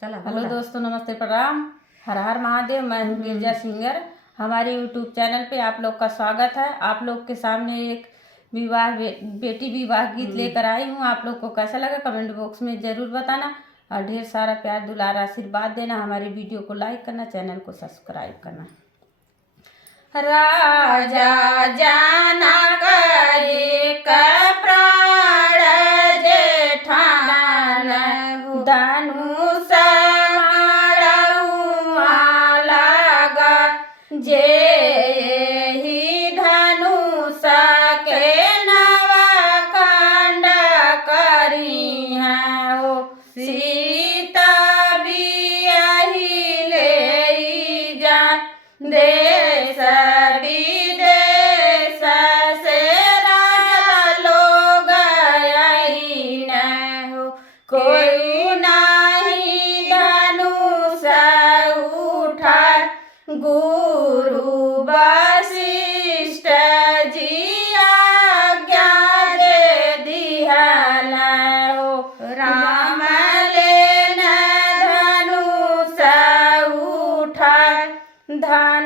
चला हेलो दोस्तों, नमस्ते, प्रणाम, हर हर महादेव। मैं हूँ गिरजा सिंगर। हमारे यूट्यूब चैनल पे आप लोग का स्वागत है। आप लोग के सामने एक बेटी विवाह गीत लेकर आई हूँ। आप लोग को कैसा लगा कमेंट बॉक्स में ज़रूर बताना और ढेर सारा प्यार दुलार आशीर्वाद देना। हमारी वीडियो को लाइक करना, चैनल को सब्सक्राइब करना। राजा जाना एक प्राण जेठान धनुष जे ही धनुष के नवखंड करी है हो सीता बियाही ले जा देश विदेश से राजा लोग यही न हो कोई नहीं धनुष उठा गुरु वशिष्ठ जी आज्ञा दे दिहल हो राम लेन धनुष उठा धन